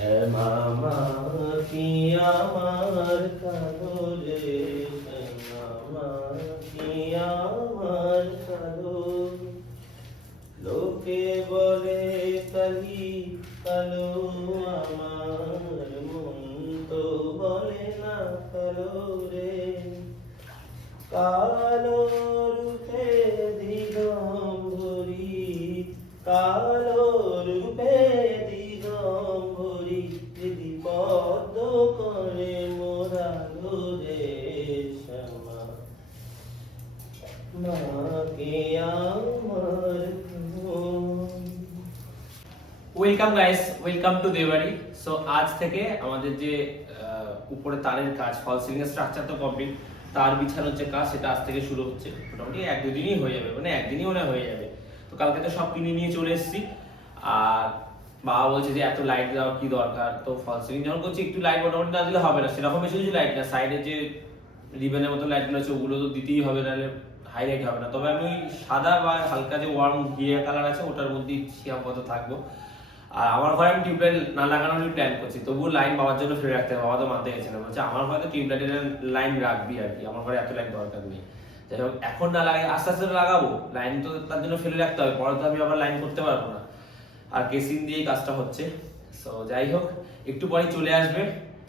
শ্যামা কি আমার কালো রে, শ্যামা কি আমার কালো। লোকে বলে কালি কালো, আমার মন তো বলে না কালো রে। কালো রূপে দিগম্বরী, কালো রূপে দিগম্বরী, দিদি পদ্ম করে মোরালো রে। শ্যামা মাকে আমার ওয়েলকাম গাইস, ওয়েলকাম টু দেবাড়ি। সো আজ থেকে আমাদের যে উপরে তারের কাজ, ফল সিলিং এর স্ট্রাকচার তো কমপ্লিট, তার বিছানোর যে কাজ সেটা আজ থেকে শুরু হচ্ছে। মোটামুটি 1-2 দিনই হয়ে যাবে, মানে একদিনই মনে হয়ে যাবে। তো কালকে তো সব কিনে নিয়ে চলে এসেছি। আর বাবা বলছে যে এত লাইট দেওয়া কি দরকার, তো ফল সিলিং যখন করছি একটু লাইট মোটামুটি না দিলে হবে না। সেরকম বেশি কিছু লাইট না, সাইডে যে রিবেনের মতো লাইটগুলো আছে ওগুলো তো দিতেই হবে, নাহলে হাইলাইট হবে না। তবে আমি সাদা বা হালকা যে ওয়ার্ম ঘিয়ে কালার আছে ওটার মধ্যেই সীমাবদ্ধ থাকবো। আর আমার ঘরে আমি টিউবলাইট না লাগানোরই প্ল্যান করছি, তবুও লাইন বাবার জন্য ফিরে রাখতে হবে। বাবা তো মানতে গেছে না, বলছে আমার ঘরে তো টিউবলাইটের লাইন রাখবি আর কি, আমার ঘরে এত লাইন দরকার নেই। যাই হোক, এখন না লাগাই, আস্তে আস্তে লাগাবো। লাইন তো তার জন্য ফেলে রাখতে হবে, পরে তো আমি আবার লাইন করতে পারবো না। আর কেসিং দিয়েই কাজটা হচ্ছে। সো যাই হোক, একটু পরে চলে আসবে।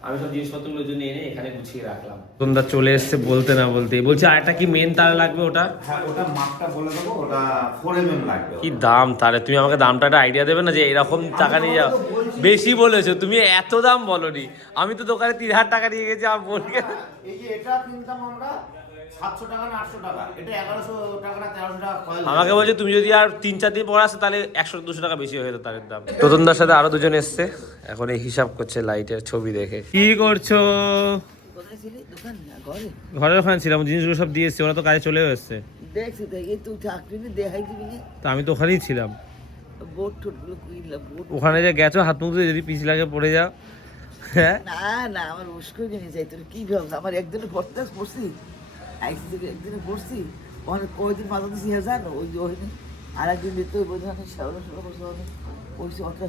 আমি সব জিনিসপত্রগুলোর জন্য এনে এখানে গুছিয়ে রাখলাম। তোমরা চলে এসছে বলতে না বলতে, বলছে আর একটা কি মেন তার লাগবে ওটা? হ্যাঁ, ওটা মাপটা বলে দেবো, ওটা 4mm লাগবে। কি দাম তারে? তুমি আমাকে দামটা একটা আইডিয়া দেবে না যে এরকম টাকা নিয়ে যাও? বেশি বলেছো তুমি, এত দাম বলনি। আমি তো দোকানে 3000 টাকা নিয়ে গেছি। আমি বলি এই যে এটা কিনতাম আমরা 700 টাকা না 800 টাকা, এটা 1100 টাকা না 1300 টাকা কয়েল। আমাকে বলছে তুমি যদি আর 3-4 দিন পরে আসো তাহলে 100-200 টাকা বেশি হয়ে যেত তারের দাম। তোতনদার সাথে আরো দুজন এসছে, এখন এই হিসাব করছে লাইটের ছবি দেখে। কি করছো? ঘরের ওখানে ছিলাম, জিনিসগুলো সব দিয়ে এসছে, ওরা তো কাজে চলেও এসছে। দেখছি দেখি তুই চাকরি দেখাই দিবি না, তো আমি তো ওখানেই ছিলাম। বোট টোটগুলো কুইলাম বোট। ওখানে যে গেছো হাত মুখ ধুয়ে, যদি পিছ লাগে পড়ে যাও। হ্যাঁ না না, আমার উস্কো কিনে যাই। তোর কি ভাবছ? আমার একদিনে পড়তে পড়ছি, আইসি থেকে একদিনে পড়ছি, ওখানে কয়দিন মাথা দিছি জানো, ওই যে ওখানে আর একদিন দিতে ওই বোঝা নেই, 16 বছর হবে পড়ছি। অত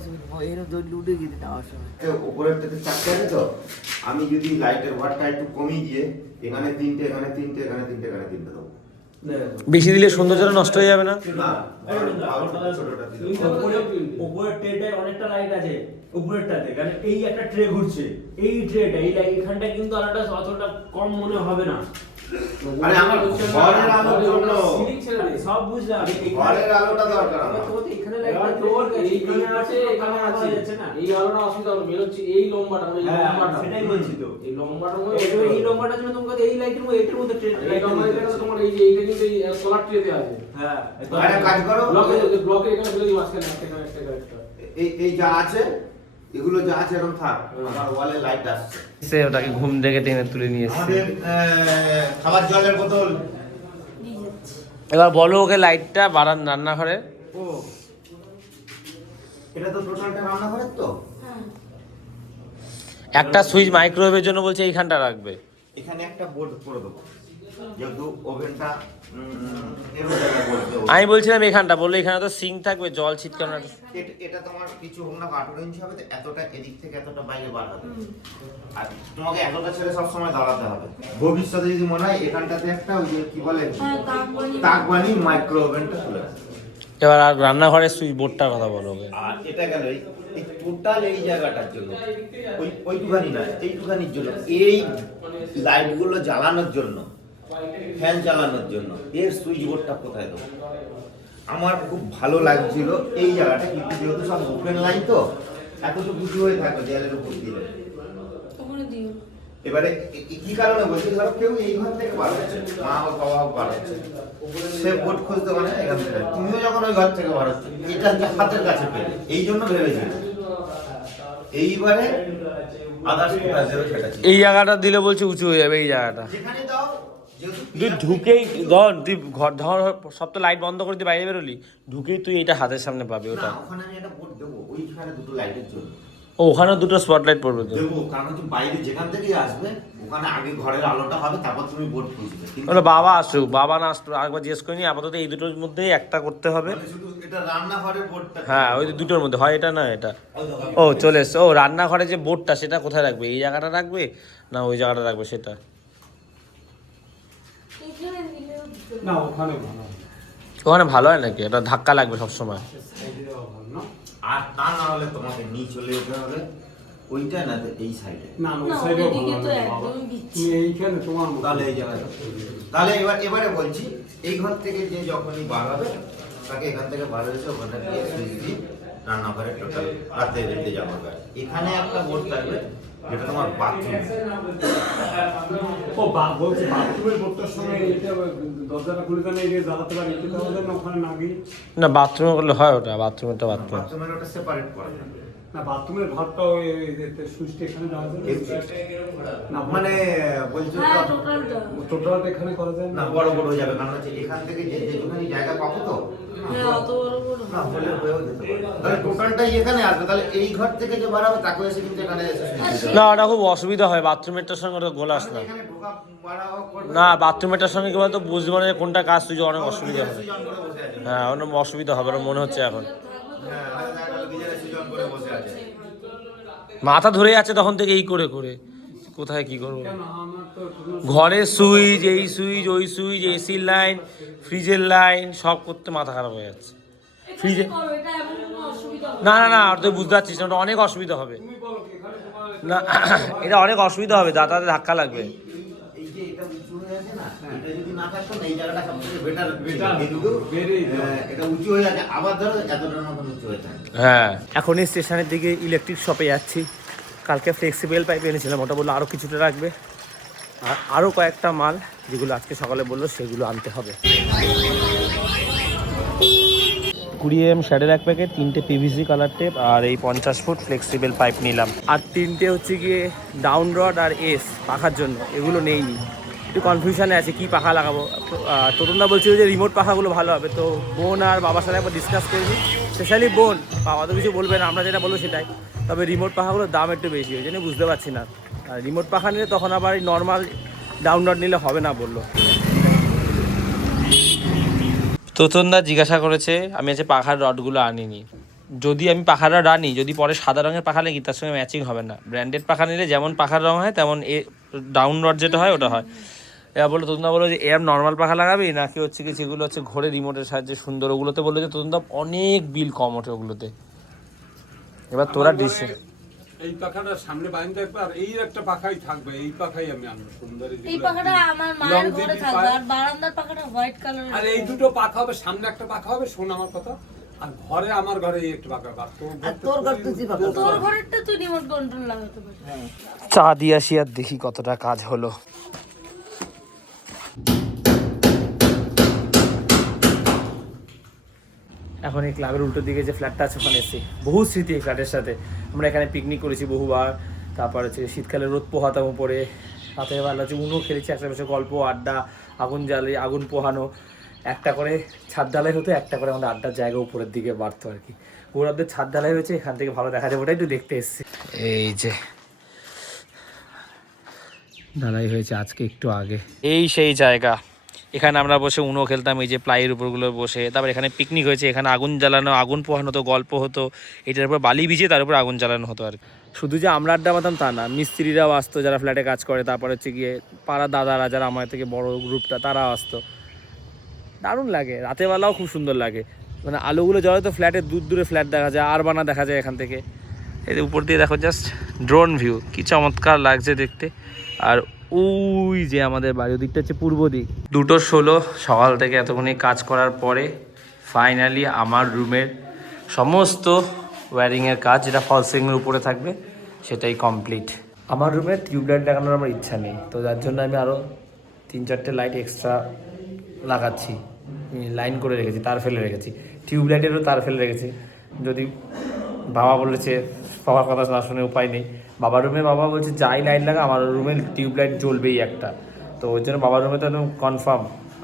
এরকম দৌড় লুটে গেছি নেওয়ার সময়। উপরের থেকে চারটে আছে তো, আমি যদি লাইটের ওয়াটটা একটু কমিয়ে দিয়ে এখানে 3টে, এখানে 3টে, এখানে 3টে, এখানে 3টে দেবো। বেশি দিলে সৌন্দর্যটা নষ্ট হয়ে যাবে না? না, ছোটটা দিলে উপরের ট্রেটায় অনেকটা লাইট আছে, উপরেরটাতে কারণ এই একটা ট্রে ঘুরছে, এই ট্রেটা এই লাইট এখানটা কিন্তু আলোটা অতটা কম মনে হবে না। আরে আমার ঘরের আলোর জন্য সিলিং ছেড়ে দে, সব বুঝলাম। ঘরের আলোটা দরকার আমার। তো এখানে লাইটটা তোর এইখানে আছে, এখানে আছে না, এই আলোটা অসুবিধা হবে। মেন হচ্ছে এই লম্বাটা, এই লম্বাটা, সেটাই বলছি তো। এই লম্বাটা এই লম্বাটার জন্য তোমাকে এই লাইটের মধ্যে এটার মধ্যে এই লম্বাটা তোমার এই যে এইটা কিন্তু এই সোলার ট্রেতে আছে। হ্যাঁ, আরে কাজ করো, ব্লকে এখানে ফেলে দিও আজকে একটা এই যা আছে এগুলো যা আছে এরকম থাক, আমার ওয়ালে লাইট আসছে। সে ওটাকে ঘুম থেকে টেনে তুলে নিয়ে এসছে। আমাদের খাবার জলের বোতল। এবার বলো ওকে লাইটটা বাড়ান রান্নাঘরে। ও, এটা তো টোটালটা রান্নাঘরের তো। একটা সুইচ মাইক্রোওয়েভের জন্য বলছে এইখানটা রাখবে। এখানে একটা বোর্ড করে দেবো, যেহেতু ওভেনটা এরকম জায়গায় বোর্ড দেবো। আমি বলছিলাম এখানটা, বললো এখানে তো সিঙ্ক থাকবে, জল ছিটকানো। এটা তোমার কিছু হোক না 18 ইঞ্চি হবে, তো এতটা এদিক থেকে এতটা বাইরে বার হবে। আর তোমাকে এতটা ছেড়ে সব সময় দাঁড়াতে হবে। ভবিষ্যতে যদি মনে হয় এখানটাতে একটা ওই যে কি বলে তাকবানি মাইক্রো ওভেনটা চলে আসবে। এবার আর রান্নাঘরের সুইচ বোর্ডটার কথা বলো ওকে। আর এটা গেল এই টোটাল এই জায়গাটার জন্য, ওইটুখানি না, এইটুখানির জন্য, এই লাইটগুলো জ্বালানোর জন্য, ফ্যান চালানোর জন্য এর সুইচ বোর্ডটা কোথায় দেবো? আমার খুব ভালো লাগছিল এই জায়গাটা, কিন্তু যেহেতু সব ওপেন লাইন তো এতটুকু উঁচু হয়ে থাকবে দেয়ালের উপর দিলে। এবারে কি কারণে বলছি, ধরো কেউ এই ঘর থেকে বার হচ্ছে, মা হোক বাবা হোক বার হচ্ছে, সে বোর্ড খুঁজতে মানে এখান থেকে, তুমিও যখন ওই ঘর থেকে বার হচ্ছে এটা হাতের কাছে পেলে, এই জন্য ভেবেছিল। এইবারে আদার্স কোথায় দেবে সেটা এই জায়গাটা দিলে বলছে উঁচু হয়ে যাবে। এই জায়গাটা যেখানে দাও, তুই ঢুকেই ধর, তুই ঘর ধর সব তো লাইট বন্ধ করে দিয়ে বাইরে বেরোলি, ঢুকেই তুই এটা হাতের সামনে পাবি। ওটা ওখানে আমি একটা বোর্ড দেবো, ওইখানে দুটো লাইটের জন্য। ও, ওখানেও দুটো স্পটলাইট পড়বে তো। দেবো, কারণ হচ্ছে বাইরে যেখান থেকে আসবে ওখানে আগে ঘরের আলোটা হবে, তারপর তুমি বোর্ড খুঁজবে। ওটা বাবা আসুক, বাবা না আসুক আরেকবার জিজ্ঞেস করিনি। আপাতত এই দুটোর মধ্যেই একটা করতে হবে। শুধু এটা রান্নাঘরের বোর্ডটা। হ্যাঁ ওই দুটোর মধ্যে হয় এটা না এটা। ও চলে এসছে। ও রান্নাঘরে যে বোর্ডটা সেটা কোথায় রাখবে? এই জায়গাটা রাখবে না ওই জায়গাটা রাখবে সেটা? না ওখানে ভালো ওখানে ভালো হয় নাকি? এটা ধাক্কা লাগবে সবসময়। আর তা না হলে তোমাকে নিয়ে চলে যেতে হবে ওইটা না তো এই সাইডে। না ওই সাইডে ভালো হবে বাবা। তুমি এইখানে তোমার মতো। তাহলে এই জায়গাটা। তাহলে এবারে বলছি এই ঘর থেকে যে যখনই বার হবে তাকে এখান থেকে বার হয়েছে ওখানে গিয়ে সুইচ দিয়ে রান্নাঘরে টোটাল রাতে রেখে যাবো। এখানে একটা বোর্ড থাকবে যেটা তোমার বাথরুম। ও বলছি বাথরুমের বোর্ডটার সঙ্গে এইটা দরজাটা খুলে দেন, এই যে জ্বালাতে পারি এটা তাহলে না ওখানে না গিয়ে। না বাথরুমে করলে হয় ওটা, বাথরুমেরটা বাথরুম। বাথরুমের ওটা সেপারেট করা থাকবে। না বাথরুমের ঘরটা ওই সুইচটা এখানে দেওয়া যায় না? মানে বলছি টোটালটা এখানে করা যায় না বড় বড় হয়ে যাবে, কারণ হচ্ছে এখান থেকে যে যেখানে জায়গা পাবো তো না হলে হয়েও যেতে পারে। তাহলে টোটালটাই এখানে আসবে, তাহলে এই ঘর থেকে যে বার হবে তাকে এসে কিন্তু এখানে এসে না ওটা খুব অসুবিধা হয়, বাথরুমেরটার সঙ্গে ওটা গোলাস না। এখানে ঢোকা বাড়া করবে না বাথরুমেরটার সঙ্গে কি বলতো বুঝবো না যে কোনটা কাজ, তুই অনেক অসুবিধা হবে। সুজন করে বসে আছে। হ্যাঁ অনেক অসুবিধা হবে মনে হচ্ছে এখন। হ্যাঁ দেখা গেল গিজারে সুজন করে বসে আছে। মাথা ধরে যাচ্ছে তখন থেকে এই করে করে, কোথায় কি করবো। আমার তো ঘরের সুইচ, এই সুইচ, ওই সুইচ, এসির লাইন, ফ্রিজের লাইন সব করতে মাথা খারাপ হয়ে যাচ্ছে। ফ্রিজে না না না আর তুই বুঝতে পারছিস না, ওটা অনেক অসুবিধা হবে। না এটা অনেক অসুবিধা হবে, যাতায়াতে ধাক্কা লাগবে। এই যে এটা উঁচু হয়ে আছে না, এটা যদি না থাকতো না এই জায়গাটা সবথেকে বেটার, কিন্তু এটা উঁচু হয়ে আছে আবার ধরো এতটার মতন উঁচু হয়ে থাকে। হ্যাঁ এখন এই স্টেশনের দিকে ইলেকট্রিক শপে যাচ্ছি। কালকে ফ্লেক্সিবল পাইপ এনেছিলাম, ওটা বললো আরও কিছুটা রাখবে, আর আরও কয়েকটা মাল যেগুলো আজকে সকালে বললো সেগুলো আনতে হবে। 20 mm শ্যাডের এক প্যাকেট, 3টে পিভিসি কালার টেপ আর এই 50 ফুট ফ্লেক্সিবল পাইপ নিলাম। আর 3টে হচ্ছে গিয়ে ডাউন রড আর এস পাখার জন্য, এগুলো নেইনি। একটু কনফিউশনে আছে কি পাখা লাগাবো। তরুণদা বলছিল যে রিমোট পাখাগুলো ভালো হবে, তো বোন আর বাবার সাথে একবার ডিসকাস করিনি। স্পেশালি বোন, বাবা তো কিছু বলবে না, আমরা যেটা বলবো সেটাই। তবে রিমোট পাখাগুলোর দাম একটু বেশি, ওই জন্য বুঝতে পারছি না। আর রিমোট পাখা নিলে তখন আবার এই নর্মাল ডাউন রড নিলে হবে না বললো। তোতনদা জিজ্ঞাসা করেছে আমি আজকে পাখার রডগুলো আনিনি। যদি আমি পাখার রড আনি, যদি পরে সাদা রঙের পাখা নাকি তার সঙ্গে ম্যাচিং হবে না। ব্র্যান্ডেড পাখা নিলে যেমন পাখার রঙ হয় তেমন এ ডাউন রড যেটা হয় ওটা হয়। এবার বললো তোতনদা বললো যে এর নর্মাল পাখা লাগাবি নাকি হচ্ছে কি যেগুলো হচ্ছে ঘোরে রিমোটের সাহায্যে সুন্দর, ওগুলোতে বললো যে তোতনদা অনেক বিল কম ওঠে ওগুলোতে। এবার তোরা ডিসে এই পাখাটা সামনে বাইন্দা একবার এই একটা পাখাই থাকবে, এই পাখাই আমি আনবো সুন্দরী। এই পাখাটা আমার মায়ের ঘরে থাকবে, আর বারান্দার পাখাটা হোয়াইট কালারের। আর এই দুটো পাখা হবে, সামনে একটা পাখা হবে, শোন আমার কথা। আর ঘরে আমার ঘরে এই একটা পাখা, আর তোর ঘর তুই পাকা তোর ঘরেরটা তুই রিমোট কন্ট্রোল লাগাতে পারিস। চা দিয়ে আসি আর দেখি কতটা কাজ হলো। এখন এই ক্লাবের উল্টো দিকে যে ফ্ল্যাটটা আছে ওখানে এসেছি, বহু স্মৃতি এই ফ্ল্যাটের সাথে। আমরা এখানে পিকনিক করেছি বহুবার, তারপর হচ্ছে শীতকালে রোদ পোহাতাম উপরে, রাতের বেলা হচ্ছে উনো খেলেছি, একটা বসে গল্প আড্ডা, আগুন জ্বালিয়ে আগুন পোহানো, একটা করে ছাদ ঢালাই হতো, একটা করে আমাদের আড্ডার জায়গা উপরের দিকে বাড়তো আর কি। গৌরবদের ছাদ ঢালাই হয়েছে, এখান থেকে ভালো দেখা যাবে, ওটা একটু দেখতে এসেছি। এই যে ঢালাই হয়েছে আজকে একটু আগে, এই সেই জায়গা। এখানে আমরা বসে উনো খেলতাম, এই যে প্লাইয়ের উপরগুলো বসে। তারপর এখানে পিকনিক হয়েছে, এখানে আগুন জ্বালানো, আগুন পোহানো হতো, গল্প হতো, এটার উপর বালি ভিজে তার উপর আগুন জ্বালানো হতো আর কি। শুধু যে আমরা আড্ডা পাতাম তা না, মিস্ত্রিরাও আসতো যারা ফ্ল্যাটে কাজ করে, তারপর হচ্ছে গিয়ে পাড়া দাদারা যারা আমার থেকে বড় গ্রুপটা তারাও আসতো। দারুণ লাগে, রাতের বেলাও খুব সুন্দর লাগে। মানে আলোগুলো জ্বলে তো ফ্ল্যাটের দূর দূরে ফ্ল্যাট দেখা যায়, আরবানা দেখা যায় এখান থেকে। এই উপর দিয়ে দেখো জাস্ট ড্রোন ভিউ, কি চমৎকার লাগছে দেখতে। আর ওই যে আমাদের বাড়ির দিকটা হচ্ছে পূর্ব দিক। 2:16 সকাল থেকে এতক্ষণই কাজ করার পরে ফাইনালি আমার রুমের সমস্ত ওয়্যারিংয়ের কাজ, যেটা ফল সিলিংয়ের উপরে থাকবে, সেটাই কমপ্লিট। আমার রুমে টিউবলাইট লাগানোর আমার ইচ্ছা নেই, তো যার জন্য আমি আরও 3-4টে লাইট এক্সট্রা লাগাচ্ছি, লাইন করে রেখেছি, তার ফেলে রেখেছি, টিউবলাইটেরও তার ফেলে রেখেছি। যদি বাবা বলেছে, বাবার কথা না শুনে উপায় নেই, বাবার রুমে বাবা বলছে যাই লাইট লাগা আমার রুমে টিউবলাইট জ্বলবেই একটা, তো ওই জন্য বাবার রুমে তো একদম কনফার্ম।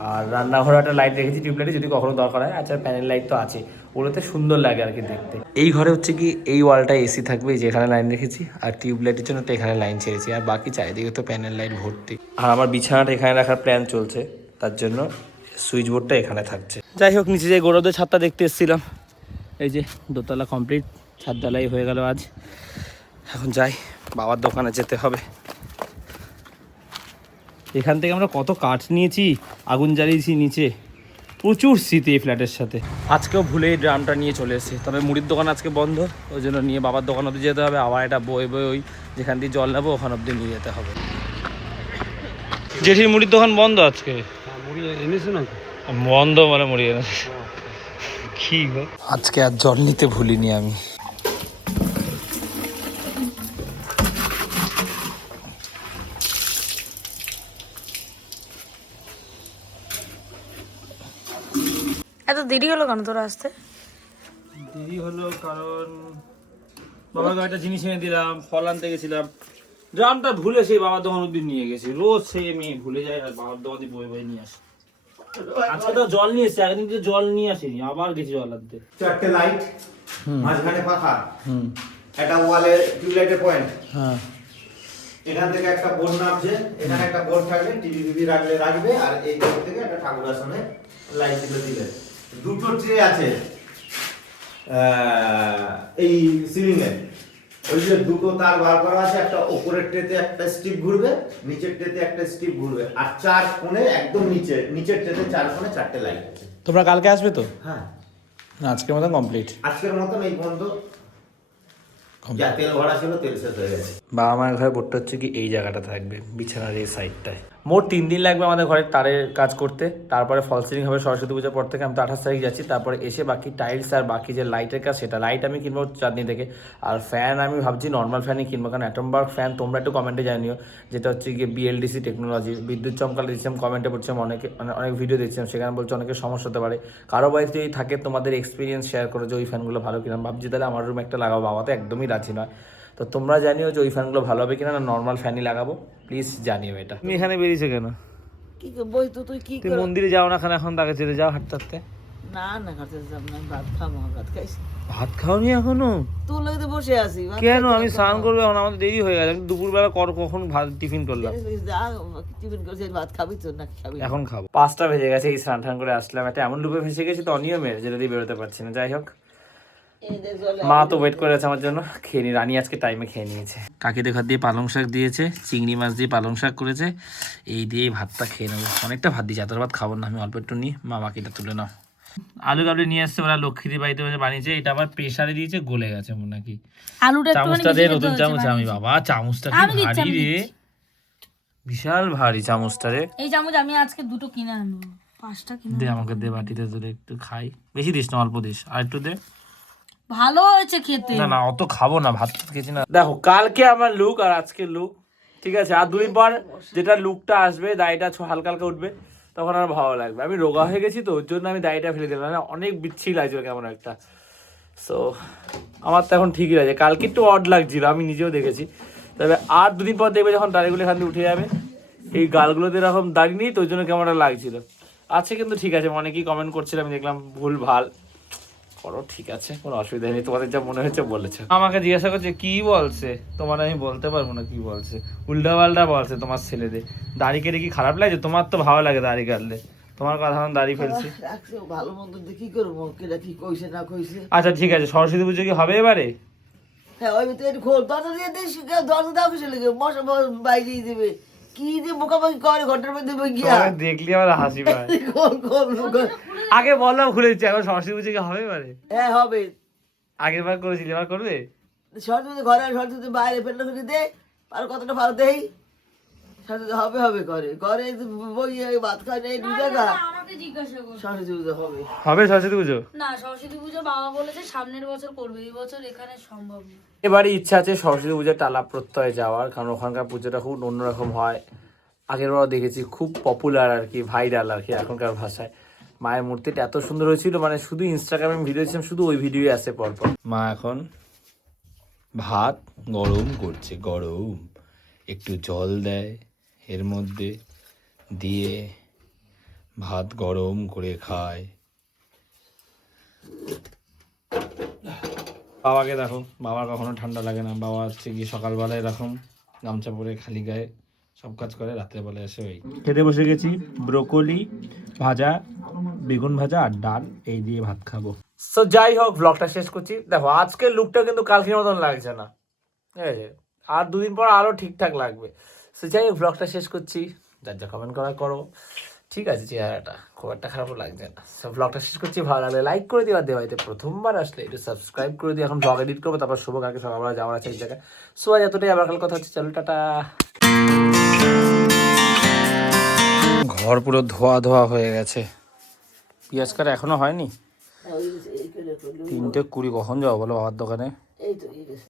আর রান্নাঘরে একটা লাইট রেখেছি টিউবলাইটে, যদি কখনো দরকার হয়। আচ্ছা প্যানেল লাইট তো আছে, ওগুলোতে সুন্দর লাগে আর কি দেখতে। এই ঘরে হচ্ছে কি এই ওয়ালটায় এসি থাকবে, যেখানে লাইন রেখেছি, আর টিউবলাইটের জন্য তো এখানে লাইন ছেড়েছি, আর বাকি চারিদিকে তো প্যানেল লাইট ভর্তি। আর আমার বিছানাটা এখানে রাখার প্ল্যান চলছে, তার জন্য সুইচ বোর্ডটা এখানে থাকছে। যাই হোক, নিচে যে গৌরবদের ছাদটা দেখতে এসেছিলাম, এই যে দোতলা কমপ্লিট, ছাদ ঢালাই হয়ে গেল আজ। এখন যাই, বাবার দোকানে যেতে হবে। এখান থেকে আমরা কত কাঠ নিয়েছি, আগুন জ্বালিয়েছি নিচে, প্রচুর স্মৃতি এই ফ্ল্যাটের সাথে। আজকেও ভুলে এই ড্রামটা নিয়ে চলে এসেছি, তবে মুড়ির দোকান আজকে বন্ধ, ওই জন্য নিয়ে বাবার দোকান অবধি যেতে হবে। আবার এটা বয়ে ওই যেখান দিয়ে জল নেবো ওখান অবধি নিয়ে যেতে হবে। জেঠির মুড়ির দোকান বন্ধ আজকে। বন্ধ মানে মুড়ি এনেছে কি গো। আজকে আর জল নিতে ভুলিনি আমি। এত দেরি হলো কেন তোর আসতে? দেরি হলো কারণ বাবাকে একটা জিনিস এনে দিলাম, ফল আনতে গেছিলাম, ড্রামটা ভুলে সেই বাবার দোকান অব্দি নিয়ে গেছি। রোজ সেই আমি ভুলে যাই আর বাবার দোকান দিয়ে বয়ে বয়ে নিয়ে আসি। আজকে তো জল নিয়ে এসেছি, একদিন তো জল নিয়ে আসিনি, আবার গেছি জল আনতে। 4টে লাইট, মাঝখানে পাখা, একটা ওয়ালে টিউবলাইটের পয়েন্ট, হ্যাঁ, এখান থেকে একটা বোর্ড নামছে, এখানে একটা বোর্ড থাকবে, টিভি রাখবে, আর এই বোর্ড থেকে একটা ঠাকুর আসনে লাইট দিলে দুটো ট্রে আছে এই সিলিং এ। ওই যে দুটো তার বার করা আছে, একটা উপরের ট্রেতে একটা স্টিপ ঘুরবে, নিচের ট্রেতে একটা স্টিপ ঘুরবে, আর 4 কোণে একদম নিচের ট্রেতে 4 কোণে 4টে লাইট আছে। তোমরা কালকে আসবে তো? হ্যাঁ, আজকের মতো কমপ্লিট। আজকের মতন এই বন্ধ, যা তেল ভরা ছিল তেল শেষ হয়ে গেছে। বাবা মায়ের ঘরে বোর্ডটা হচ্ছে কি এই জায়গাটা থাকবে, বিছানার এই সাইডটায়। মোট 3 দিন লাগবে আমাদের ঘরের তারের কাজ করতে, তারপরে ফল সিলিং হবে সরস্বতী পুজোর পর থেকে। আমি তো 28 তারিখ যাচ্ছি, তারপরে এসে বাকি টাইলস আর বাকি যে লাইটের কাজ, সেটা লাইট আমি কিনবো চাঁদনি থেকে। আর ফ্যান আমি ভাবছি নর্মাল ফ্যানই কিনবো, কারণ অ্যাটমবার্গ ফ্যান তোমরা একটু কমেন্টে জানিও, যেটা হচ্ছে গিয়ে BLDC টেকনোলজি। বিদ্যুৎ চমকালে দিচ্ছিলাম, কমেন্টে পড়ছিলাম, অনেক ভিডিও দেখছিলাম, সেখানে বলছে অনেকের সমস্যা হতে পারে। কারো বাড়িতে যদি থাকে তোমাদের এক্সপিরিয়েন্স শেয়ার করো যে ওই ফ্যানগুলো ভালো কিনা। ভাবছি তাহলে আমার রুমে একটা লাগাবো, বাবা তো একদমই রাজি নয়। তো তোমরা জানিও যে ওই ফ্যানগুলো ভালো হবে কিনা, না নর্মাল ফ্যানই লাগাবো, প্লিজ জানিও এটা। তুমি এখানে বেরিয়েছো কেন? কি বই তো তুই কি তুমি মন্দিরে যাও না, এখন তাকে চলে যাও হাঁটতে হাঁটতে। না না খাতে যাব না, ভাত খাবো, ভাত খাইছি। ভাত খাওনি এখনো? তোর লাগে তো বসে আছি। কেন? আমি স্নান করবো এখন, আমাদের দেরি হয়ে গেছে। দুপুরবেলা কখন ভাত টিফিন করলাম? টিফিন করছি, ভাত খাবি তো না খাবি? এখন খাবো। 5টা বেজে গেছে, এই স্নান টান করে আসলাম। একটা এমন ডুবে ফেসে গেছি তো অনিয়মের, যেটা দিয়ে বেরোতে পারছি না। যাই হোক, মা তো ওয়েট করে আছে আমার জন্য। খেয়ে নি, রানী আজকে টাইমে খেয়ে নিয়েছে। কাকিদের ঘর দিয়ে পালং শাক দিয়েছে, চিংড়ি মাছ দিয়ে পালং শাক করেছে, এই দিয়ে ভাতটা খেয়ে নেবো। অনেকটা ভাত দিয়েছে, এত ভাত খাবো না আমি, অল্প একটু নিই। মা বাকিটা তুলে নাও। আলু কাবলি নিয়ে আসছে, ওরা লক্ষ্মীদের বাড়িতে বানিয়েছে। এটা আবার প্রেসারে দিয়েছে, গলে গেছে মনে নাকি। আলুটা চামচটা দিয়ে, নতুন চামচ। আমি বাবা চামচটা কি ভারী রে, বিশাল ভারী চামচটা রে। এই চামচ আমি আজকে 2টো কিনে আনবো, 5টা কিনে। দে আমাকে, দে বাটিতে ধরে একটু খাই। বেশি দিস না, অল্প দিস, আর একটু দে। ভালো হয়েছে খেতে। না না, অত খাবো না, ভাত খেয়েছি না। দেখো কালকে আমার লুক আর আজকের লুক ঠিক আছে। আর 2 দিন পর যেটা লুকটা আসবে, দাড়িটা হালকা হালকা উঠবে, তখন আমার ভালো লাগবে। আমি রোগা হয়ে গেছি তো, ওর জন্য আমি দাড়িটা ফেলে দিলাম, না অনেক বিচ্ছিরি লাগছিল কেমন একটা। সো আমার তো এখন ঠিকই লাগে, কালকে একটু অড লাগছিল, আমি নিজেও দেখেছি। তবে আর 2 দিন পর দেখবে যখন দাড়িগুলো এখান দিয়ে উঠে যাবে, এই গালগুলোতে এরকম দাড়ি নেই তো, ওই জন্য কেমন একটা লাগছিল। আছে কিন্তু ঠিক আছে, অনেকেই কমেন্ট করছিল, আমি দেখলাম ভুল ভাল করো, ঠিক আছে, কোনো অসুবিধা নেই, তোমাদের যা মনে হচ্ছে বলেছে। আমাকে জিজ্ঞাসা করছে কি বলছে, তোমার আমি বলতে পারবো না কি বলছে, উল্টা পাল্টা বলছে তোমার ছেলেদের। দাড়ি কেটে কি খারাপ লাগে? তোমার তো ভালো লাগে দাড়ি কাটলে, তোমার কথা এখন দাড়ি ফেলছি। রাখছে ভালো মন্দ দিয়ে কি করবো, কেটা কি কইছে না কইছে। আচ্ছা ঠিক আছে, সরস্বতী পুজো কি হবে এবারে? হ্যাঁ, ওই ভিতরে একটু খোল, দরজা দিয়ে দিস, দরজা দাও কিছু লেগে, মশা বাইরে দেবে। কি যে বোকাবাকি করে ঘরটার মধ্যে গিয়া, তোমাকে দেখলি আমার হাসি পায়। খোল খোল খোল। আগে বললাম খুলে দিচ্ছি, এখন সরস্বতী পুজো কি হবে এবারে? হ্যাঁ হবে, আগের বার করেছিলি, এবার করবে? সরস্বতী ঘরে আর সরস্বতী বাইরে ফেললে ফেলে দে, আর কতটা ভালো দেই। সরস্বতী হবে হবে করে ঘরে বই ভাত খায় এই 2 জায়গা। আমাকে জিজ্ঞাসা করো, সরস্বতী পুজো হবে? হবে সরস্বতী পুজো? না সরস্বতী পুজো বাবা বলেছে সামনের বছর করবে, এই বছর এখানে সম্ভব না। এবারে ইচ্ছা আছে সরস্বতী পুজোর টালা প্রত্যয় যাওয়ার, কারণ ওখানকার পুজোটা খুব অন্যরকম হয়। আগের বার দেখেছি খুব পপুলার আর কি, ভাইরাল আর কি এখনকার ভাষায়। মায়ের মূর্তিটা এত সুন্দর হয়েছিল, মানে শুধু ইনস্টাগ্রামে ভিডিও দিয়েছিলাম, শুধু ওই ভিডিওই আসে পরপর। মা এখন ভাত গরম করছে, গরম একটু জল দেয় এর মধ্যে দিয়ে ভাত গরম করে খায়। বাবাকে দেখো, বাবার কখনো ঠান্ডা লাগে না। বাবা হচ্ছে কি সকালবেলা এরকম গামছা পরে খালি গায়ে সব কাজ করে, রাত্রে বেলা এসে ওই খেতে বসে গেছি। ব্রোকলি ভাজা, বেগুন ভাজা আর ডাল, এই দিয়ে ভাত খাবো। সো যাই হোক, ব্লগটা শেষ করছি। দেখো আজকের লুকটা কিন্তু কালকের মতন লাগছে না, ঠিক আছে? আর দুদিন পর আরো ঠিকঠাক লাগবে। সো যাই হোক, ব্লগটা শেষ করছি। যার যা কমেন্ট করা করো, ঠিক আছে? চেহারাটা খুব একটা খারাপও লাগছে না। সো ব্লগটা শেষ করছি। ভালো লাগলে লাইক করে দিও, আর দেওয়াইতে প্রথমবার আসলে একটু সাবস্ক্রাইব করে দিও। এখন ব্লগ এডিট করবো, তারপর শুভ কালকে সকালবেলা যাওয়ার আছে এই জায়গায়। সো আজ এতটাই, আবার কাল কথা হচ্ছে। চলো টাটা। ঘর পুরো ধোয়া ধোয়া হয়ে গেছে। পেঁয়াজ কাটা এখনো হয়নি। 3:20 কখন যাবো বলো বাবার দোকানে? এই তো